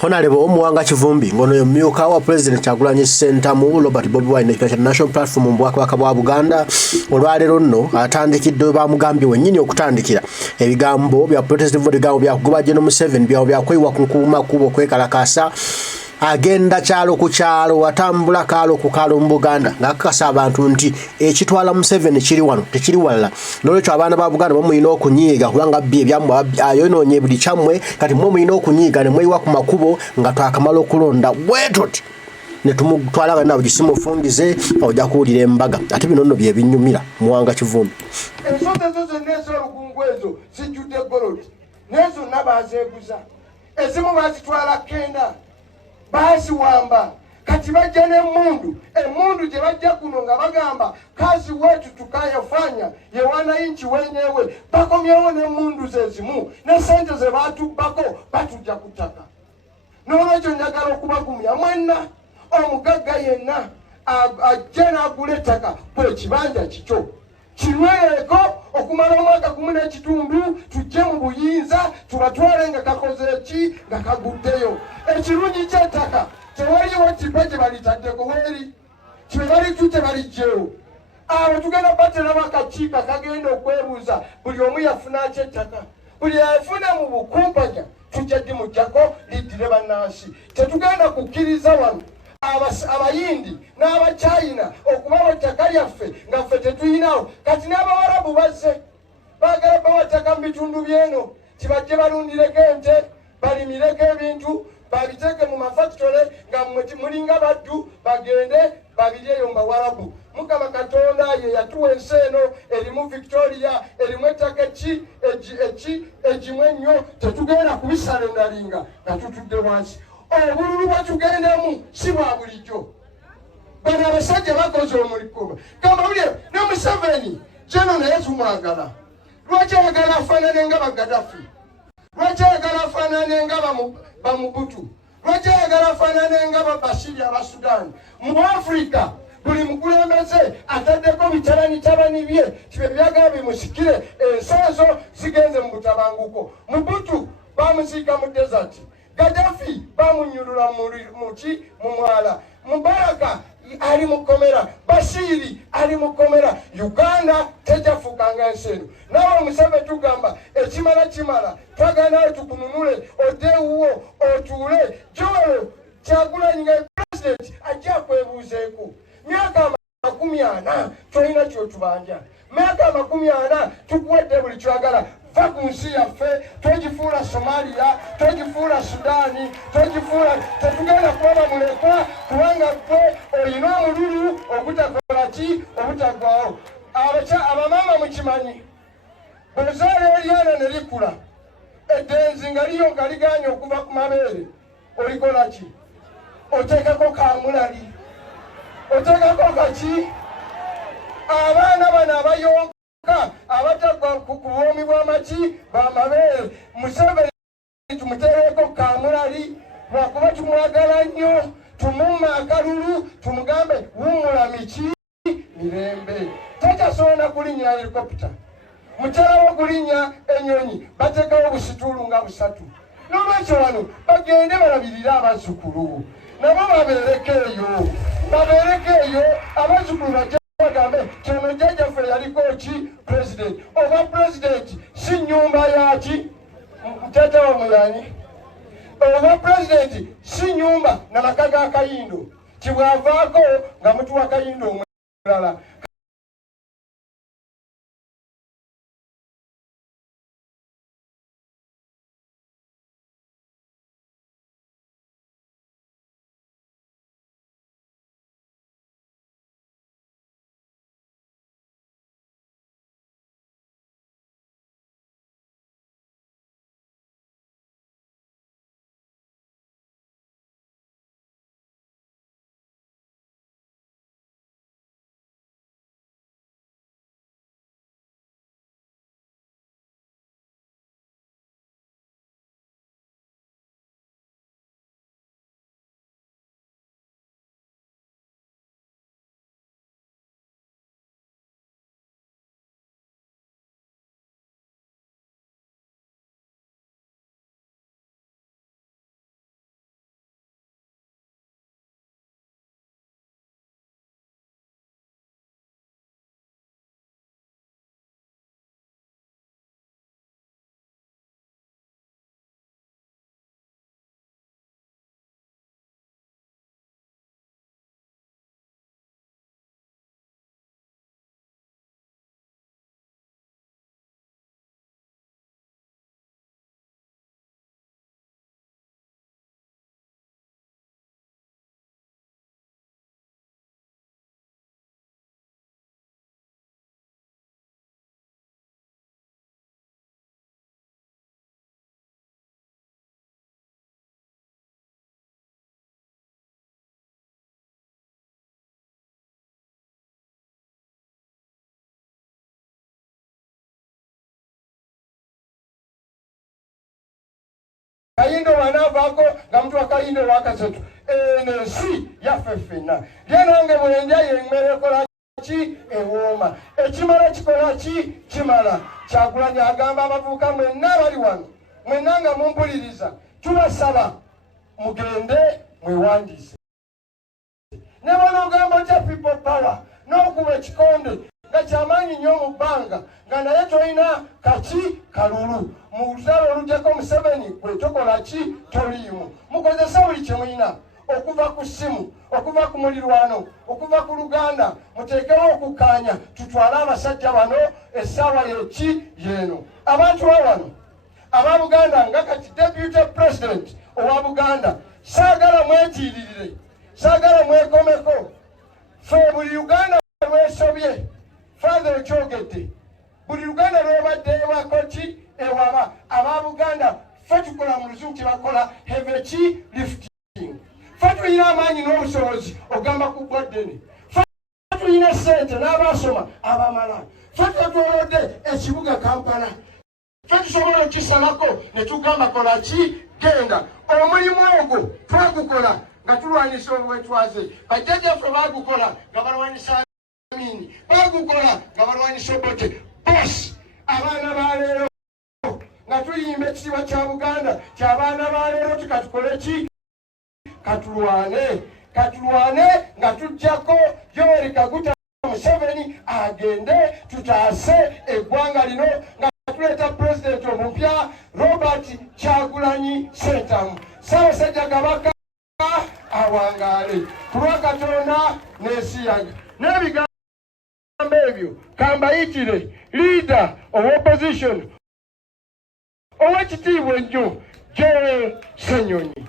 Honorable Omuwanga Kivumbi ngono yomyuka wa President Kyagulanyi Ssentamu Robert Bobi Wine National Platform mu bwakabaka bwa Buganda olwaleero nno atandikidde bamugambye wennyini okutandikira ebigambo bya protest vote bigambo bya kugoba General Museveni bya kwewa ku nkuuma kubo kwekalakasa agenda kyalo ku kyalo atambula kaalo ku kaalo mu Buganda ng'akakasa abantu nti ekitwala Museveni kiri wano tekiri walala n'olwekyo abaana ba Buganda bamuyina okunyiiga kubanga bye byammwe ayonoonye buli kyammwe kati mwe muyina okunyiiga ne mweyiwa ku makubo nga twakamala okulonda bwetoti ne tumutwala nga nabo gisimufungize ojja kuwulira embaga ate bino nno bye binyumira Muwanga Kivumbi ensozi ezo zonna ez'olukungu ezo zijjudde goloti n'ezo nabaazeeguza ezimu baazitwala kenda baziwamba kati bajja emmundu gye bajja kuno nga bagamba kazi wetu tukayafanya ye wananchi wenyewe bakomyewo n'emmundu zezimu ne sente ze batubbako batujja kutaka n'olwekyo njagala okubagumya mwenna omugagga yenna ajje n'agula ettaka kwekibanja kikyo kinyweko okumala omwaka gumu n'ekitundu tujje mu buyinza tubatwale nga kakoze eki nga kaguddeyo ekirungi ky'ettaka tewaliwo tipa gye balitaddeko weri kye balitute balijjewo awo tugenda bateramu akakiiko kagenda okwebuuza buli omu yafuna ky'ettaka buli yafuna mu bukumpanya tujja dimujjako liddire bannansi tetugenda kukkiriza wano abayindi n'abachina okubawa ettaka lyaffe nga ffe tetuyinawo kati n'abawarabu bazze baagala bawa ttaka mu bitundu byeno kibajje balundireko ente balimireko ebintu babiteeke mu mafacitole nga mulinga baddu bagende babiryeyo mu bawarabu mukama katonda ye yatuwa ensi eno erimu Victoria erimu ettaka egimu ennyo tetugenda kubisalendalinga nga tutudde wansi obululu bwetugendemu si bwa bulijjo bano abasajja bakoze omulimu gambawulire ne Museveni jeno naye tumwagala lwaki ayagala afaanane nga Bagadafi lwaki ayagala afaanane nga bamubutu lwaki ayagala afaanane nga babashiri abasudani mu Afrika buli mukulembeze ataddeko bitabani bye kibe byagala bimusikire ensi ezo zigenze mu butabanguko mubutu bamuziika mu desert Gaddafi bamunyulula mu mwala Mubaraka ali mukomera Bashiri ali mukomera Uganda tejafukanga enseno nawe Museveni tugamba ekimala twagana tukununule odewuwo otule Joel Kyagulanyi president ajja kwebuuzeeko myaka 40 tolina kyotubanja myaka 40 tukuwadde buli kyagala va ku nsi yaffe togifuula Somalia togifuula Sudani togifuula tetugenda kuba mulekwa kubanga gwe olina omululu ogutakola ki obutagwawo abamama mukimanyi bwezaala eryana ne likula eddenzi nga liyo nga liganye okuva ku mabeere olikola ki oteekako kamulali oteekako kaki abaana bano abayonka abatagwa ku bwomi bw'amaki bamabeere Museveni tumuteereko kamulali lwakuba tumwagala nnyo tumumma akalulu tumugambe wumula miki mirembe tajasobola kulinnya helikopita mukyalawo kulinnya ennyonyi bateekawo busitulu nga 3 n'olwekyo wano bagende balabirire abazzukulu nabo babeereko eyo abazzukulu bajja bagambe kino jjajjaffe yaliko ki president oba president si nnyumba yaki mutata wa mulani oba president si nyumba na maka ga Kayindo kibwavaako nga mutuwa Kayindo omulala Kayindo wanavaako nga mtu wa Kayindo wakasatu ensi yaffe ffenna lye nange bwenja yemmere ekola ki ewooma ekimala kikola ki kimala Kyagulanyi agamba abavubuka mwenna bali wano mwenna nga mumpuliriza tubasaba mugende mwewandiise ne bw'onoogamba otya people power n'okuba ekikonde nga kyamaanyi nnyo mu bbanga nga naye tolina kaki kalulu mu lutalo olugyeko Museveni gwe tokola ki toliimu mukozesa buli kye mulina okuva ku ssimu okuva ku mulirwano okuva ku Luganda muteekewo okukkaanya tutwale abasajja bano essaawa yeki yeeno abantu wano aba Buganda nga kati deputy president owa Buganda saagala mwetiiririre saagala mwekomeko fe buli Uganda lwesobye father okyogedde buli Uganda lwobadde ewakoti ewaba aba Buganda fe tukola mu luzungu bakola heavy lifting fe tulina amaanyi n'obusobozi ogamba ku Bwadeni fe tulina sente n'abasoma abamala fe twetwolodde ekibuga Kampala fe tusobola okisalako ne tugamba kola ki genda omulimu ogwo twagukola nga tulwanyisa obwetwaze bajjajjaffe baagukola nga balwanyisa Amini baagukola nga balwanyisa Obote bosi abaana baleero nga tuyimba ekitiibwa kya Buganda ky'abaana baleero tukatukole ki katulwane nga tujjako Yoweri Kaguta Museveni agende tutaase eggwanga lino nga tuleeta pulezidenti omupya Robert Kyagulanyi Ssentamu Ssaabasajja Kabaka awangaale kulwa Katonda n'esiyaga n'ebigambo ebyo kambayitire leader of opposition ow'ekitiibwa ennyo Joel Ssenyonyi.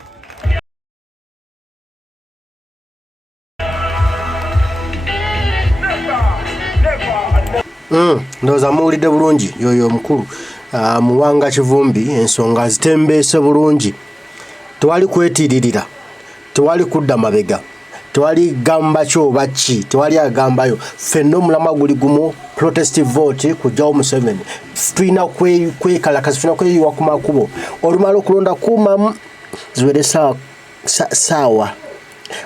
Ndowooza muwulidde bulungi yoyo omukulu Muwanga Kivumbi ensonga azitembeese bulungi tewali kwetiiririra tewali kudda mabega tewali gamba kyoba ki tewali agambayo ffenna omulamwa guli gumu protest vote kujjawo Museveni tulina kwekalakaza tulina kweyiwa ku makubo olumala okulonda kuumamu ziwere saawa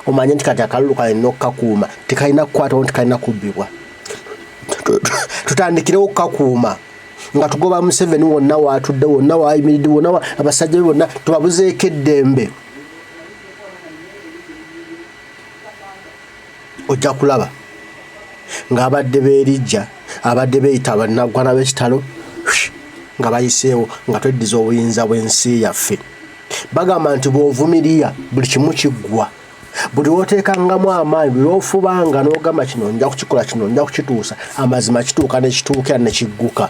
omanye nti kati akalulu kalina okukakuuma tekalina kukwatawo tekalina kubbibwa tutandikirewo okukakuuma nga tugoba Museveni wonna waatudde wonna waayimiridde wonna abasajja be bonna tubabuzeeko eddembe ojja kulaba ng'abadde beerijja abadde beeyita abannaggwana b'ekitalo nga bayiseewo nga tweddiza obuyinza bw'ensi yaffe bagamba nti bw'ovumirira buli kimu kiggwa buli lw'oteekangamu amaanyi buli lw'ofubanga n'ogamba kino nja kukikola kino nja kukituusa amazima kituuka ne kituukira ne kigguka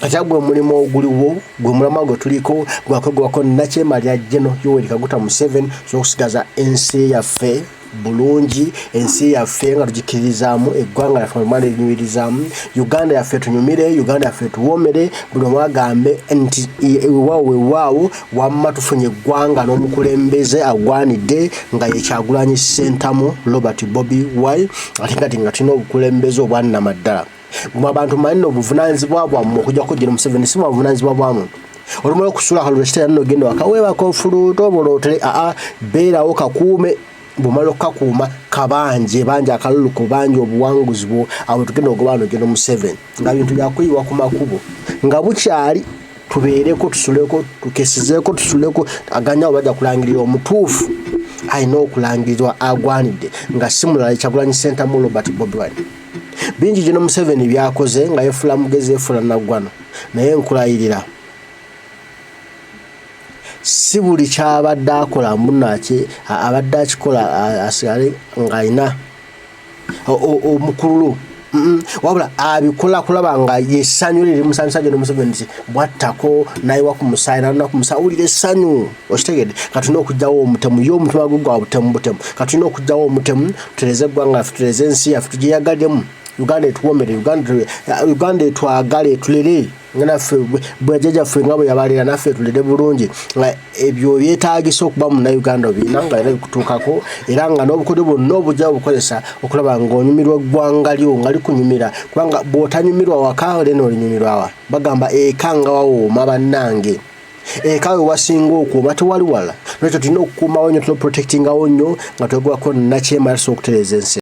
kati gwe omulimu oguliwo gwe mulamwa gwe tuliko gwakwegwako Nakyemalira General Yoweri Kaguta Museveni z'okusigaza ensi yaffe bulungi ensi yaffe nga tugikkirizaamu eggwanga lyaffe omwana erinyumirizaamu Uganda yaffe tunyumire Uganda yaffe tuwoomere buli omu agambe nti weewaawo wamma tufunye eggwanga n'omukulembeze agwanidde nga ye Kyagulanyi Ssentamu Robert Bobi Wine ate nga tulina obukulembeze obwannamaddala mwe abantu manyi obuvunaanyizibwa bwammwe okujjako General Museveni si buvunaanyizibwa bwa muntu olumala okusula kalulu ekitera nno ogenda wakaweebako ofuluuto bolootere beerawo kakuume bumala okukakuuma kabanje banja akalulu ku banja obuwanguzi bwo awo tugenda ogobaano General Museveni nga bintu byakuyiwa ku makubo nga bukyali tubeereko tusuleko tukesizeeko tusuleko aganyawo bajja kulangirira omutuufu alina okulangirirwa agwanidde nga si mulala Kyagulanyi Ssentamu Robert Bobi Wine bingi General Museveni byakoze nga yeefula mugezi yeefula naggwano naye nkulayirira si buli kyabadde akola munaki abadde akikola asigale ng'alina omukululu wabula abikola kulaba nga yessanyu liri musanyusa General Museveni nti bwattako nayiwa ku musaayi nalina ku musaayi wulira essanyu okitegedde katulina okugjawo omutemu ye omutima gwe gwa butemu katulina okugjawo omutemu tutereze eggwanga laffe tutereze ensi yaffe tugyeyagalemu Uganda etuwoomere Uganda etwagale etulere nga naffe bwajjajjaffe nga bwe yabalira naffe etulere bulungi nga ebyo byetaagisa okuba munnayuganda obiina nga era bikutuukako era nga n'obukodyo bwonna obujja bukozesa okulaba ng'onyumirwa eggwanga lyo nga likunyumira kubanga bw'otanyumirwa waka leno olinyumirwa wa bagamba eka nga wawooma bannange kawe wasinga okuba tewali wala. Lwekyo tulina okukuumawo nnyo, tulina protectingawo nnyo nga twegwako nakyema okutereeza ensi.